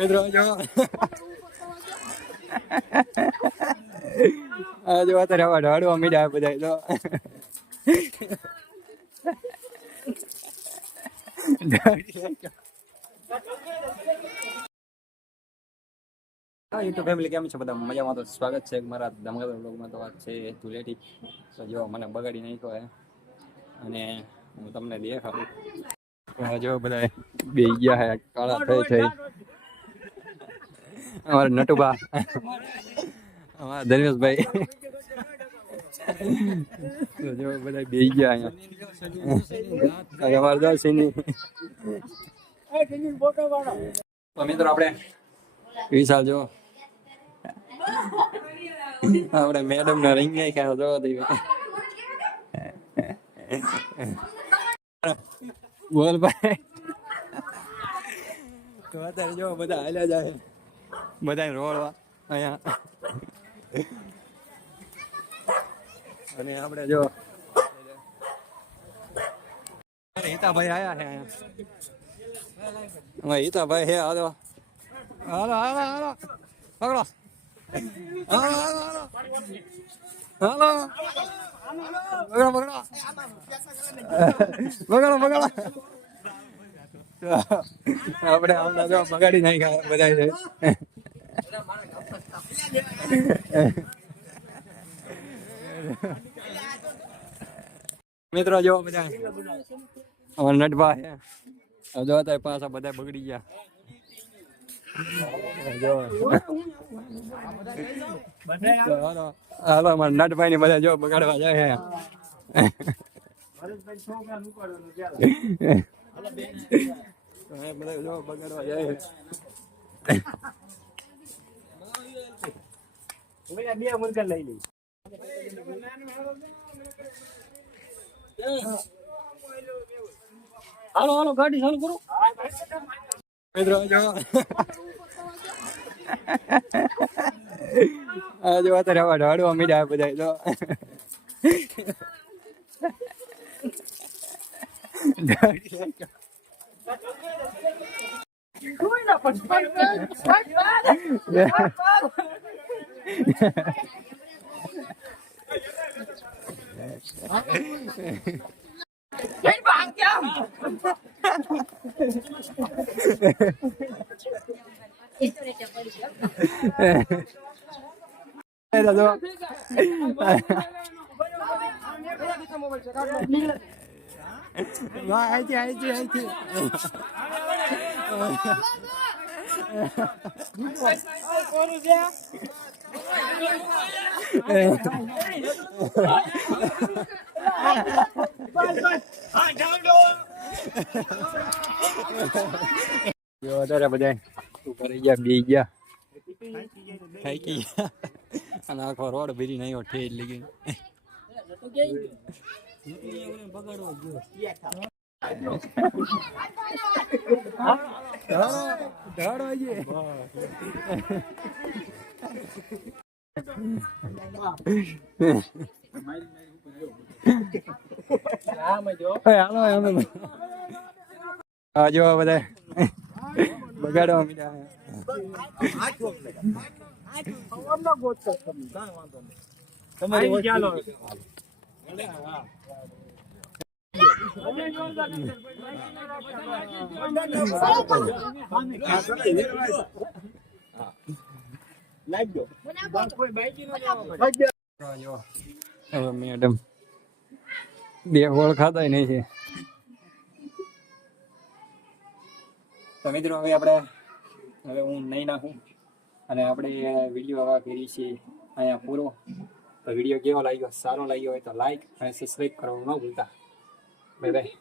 મિત્રો જો આ જો અત્યારે આવા ઢાળવા મીડા બધા તો યુટ્યુબ ફેમિલી કેમ છો બધા મજામાં? તો સ્વાગત છે મારા ધમાકા બ્લોગમાં. તો વાત છે ધૂળેટી. તો જો મને બગાડી નાખ્યો હે અને હું તમને દેખાડું. જો બધા બે ગયા હે કાળા થઈ અમારા નટુબા, અમારા ધર્મેશભાઈ જો બધા બે ગયા અહીંયા અમારા દર્શની. તો મિત્રો આપણે વિશાલ જો આપણે મેડમ ને રીંગ નાખ્યા જો બોલ ભાઈ. તો અત્યારે જો બધા હાલ્યા જાય બધા રોડવા અહીંયા અને આપણે જો હિતાભાઈ આયા છે અહીંયા. હિતાભાઈ હે હાલો હાલો હાલો હાલો પકડો હાલો હાલો હાલો હાલો પકડો પકડો પકડો પકડો. આપણે હમણાં જો બગાડી નાખ્યા બધા છે. મિત્રો જો બધા અમારા નટભા છે જો અત્યારે પાછા બધા બગડી ગયા. હાલો અમારા નટભાઈ ને બધા જો બગાડવા જાય છે. બધા જો બગાડવા જાય છે. હાલો હાલો ગાડી ચાલુ કરો મિત્રો જો આ જો અત્યારે આવા ઢાળવા મીડા બધા તો અત્યારે બધા કરી ગયા બે ગયા થાકી ગયા અને આખો રોડ ભીરી નહીં ઠેર લગી. જો બધા બગાડવા મીડા મેડમ બે હોળ ખાતા નહીં છે. તો મિત્રો હવે હું નહીં નાખું અને આપણે વિડીયો આવા કરી છીએ અહીંયા પૂરો. તો વિડીયો કેવો લાગ્યો, સારો લાગ્યો હોય તો લાઈક અને સબસ્ક્રાઈબ કરવાનું ન ભૂલતા. Bye bye.